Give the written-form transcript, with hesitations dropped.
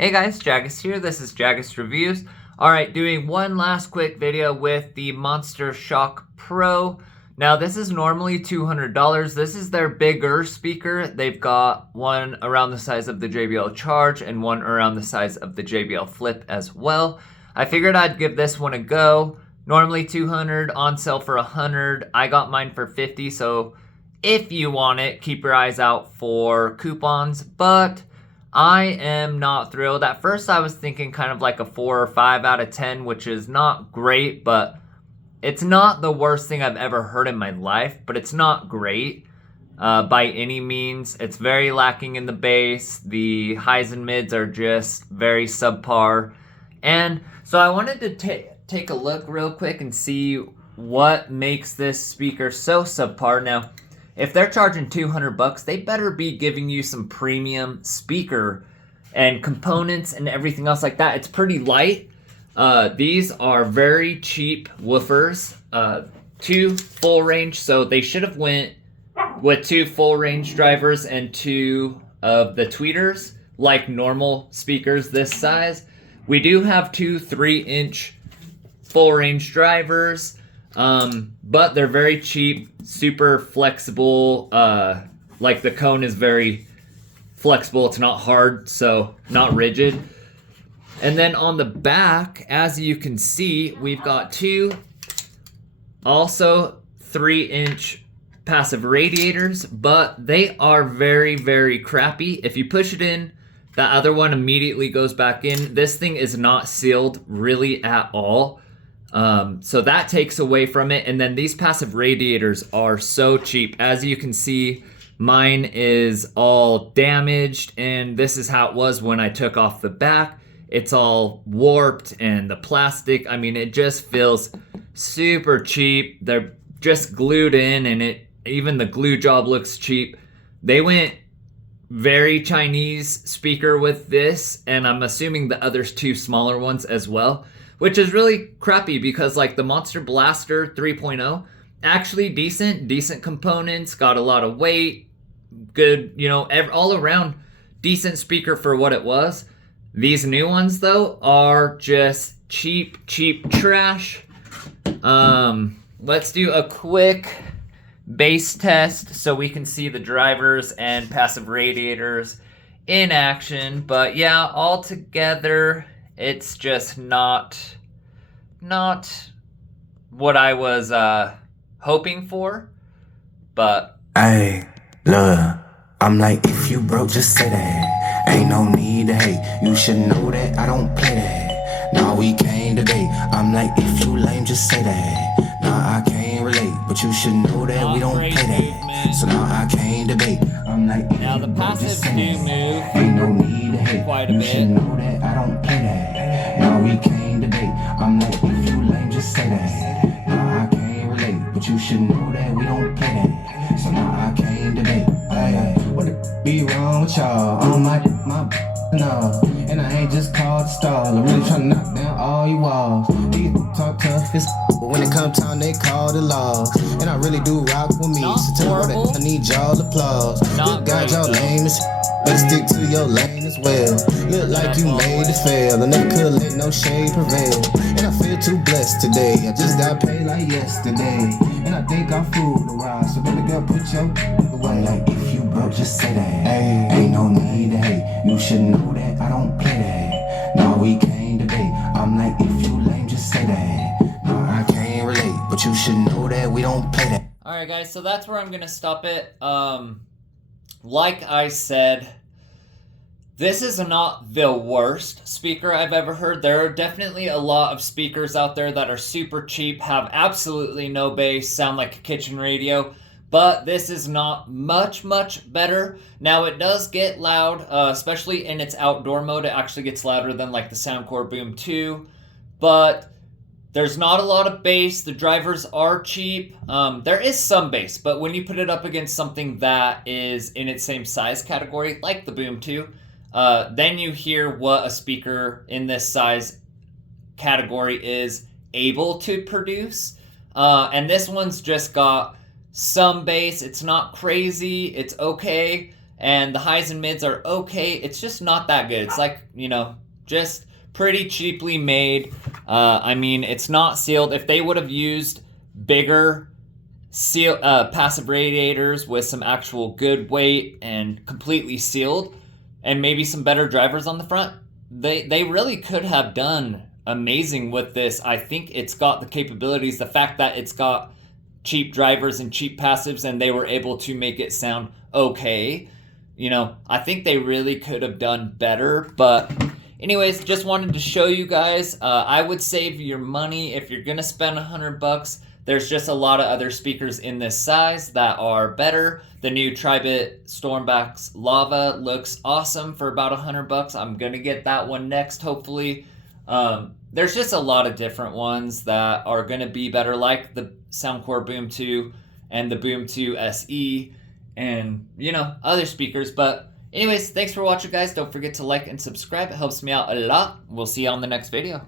Hey guys, Jagus here. This is Jagus Reviews. Alright, doing one last quick video with the Monster Shock Pro. Now this is normally $200. This is their bigger speaker. They've got one around the size of the JBL Charge and one around the size of the JBL Flip as well. I figured I'd give this one a go. Normally $200, on sale for $100. I got mine for $50, so if you want it, keep your eyes out for coupons, but I am not thrilled. At first I was thinking kind of like a 4 or 5 out of 10, which is not great, but it's not the worst thing I've ever heard in my life, but it's not great by any means. It's very lacking in the bass. The highs and mids are just very subpar. And so I wanted to take a look real quick and see what makes this speaker so subpar. Now, if they're charging $200, they better be giving you some premium speaker and components and everything else like that. It's pretty light. These are very cheap woofers. 2 full range, so they should have went with 2 full range drivers and 2 of the tweeters, like normal speakers this size. We do have 2 3-inch full range drivers. But they're very cheap, super flexible. Like the cone is very flexible. It's not hard, so not rigid. And then on the back, as you can see, we've got 2 also 3-inch passive radiators, but they are very, very crappy. If you push it in, the other one immediately goes back in. This thing is not sealed really at all. So that takes away from it. And then these passive radiators are so cheap. As you can see, mine is all damaged, and this is how it was when I took off the back. It's all warped, and the plastic, I mean, it just feels super cheap. They're just glued in, and even the glue job looks cheap. They went very Chinese speaker with this, and I'm assuming the other 2 smaller ones as well, which is really crappy because like the Monster Blaster 3.0, actually decent components, got a lot of weight, good, all around decent speaker for what it was. These new ones though are just cheap trash. Let's do a quick bass test so we can see the drivers and passive radiators in action. But yeah, all together, it's just not what I was hoping for, but hey, look, I'm like, if you broke, just say that. Ain't no need to hate. You should know that I don't play that. Nah, we can't debate. I'm like, if you lame, just say that. Nah, I can't relate, but you should know that we don't play that. So now I can't debate. I'm like, now the passive do move ain't no need to hate. quite a You bit. should know that I don't play that. Nah, we can't debate. I'm like, if you lame, just say that. Nah, I can't relate, but you should know that we don't play that. So now I can't debate. Hey, what the be wrong with y'all? On my no, and I ain't just called the stall. I'm really trying to knock down all you walls. These talk tough, but when it come time, they call the laws. And I really do rock with me. Not So tell me horrible. I need y'all applause. Not Good God, great, y'all though. lame as better stick to your lane as well. Look like you made it fail. I never could let no shade prevail. And I feel too blessed today. I just got paid like yesterday. And I think I'm fooled a while. So baby girl, put your away. Like if you broke, just say that. Hey, ain't no need to hate. You should know that I don't play that. No, we can't debate. I'm like, if you lame, just say that. No, I can't relate, but you should know that we don't play that. Alright guys, so that's where I'm gonna stop it. Like I said, this is not the worst speaker I've ever heard. There are definitely a lot of speakers out there that are super cheap, have absolutely no bass, sound like a kitchen radio, but this is not much better. Now it does get loud, especially in its outdoor mode. It actually gets louder than like the Soundcore Boom 2, but there's not a lot of bass. The drivers are cheap. There is some bass, but when you put it up against something that is in its same size category, like the Boom 2, then you hear what a speaker in this size category is able to produce. And this one's just got some bass. It's not crazy. It's okay. and the highs and mids are okay. It's just not that good. It's like, you know, just pretty cheaply made. I mean, it's not sealed. If they would have used bigger passive radiators with some actual good weight and completely sealed, and maybe some better drivers on the front, they really could have done amazing with this. I think it's got the capabilities. The fact that it's got cheap drivers and cheap passives, and they were able to make it sound okay. You know, I think they really could have done better. But anyways, just wanted to show you guys. I would save your money if you're gonna spend $100. There's just a lot of other speakers in this size that are better. The new Tribit Stormbox Lava looks awesome for about $100. I'm gonna get that one next, hopefully. There's just a lot of different ones that are gonna be better, like the Soundcore Boom 2 and the Boom 2 SE, and you know, other speakers. But anyways, thanks for watching, guys. Don't forget to like and subscribe. It helps me out a lot. We'll see you on the next video.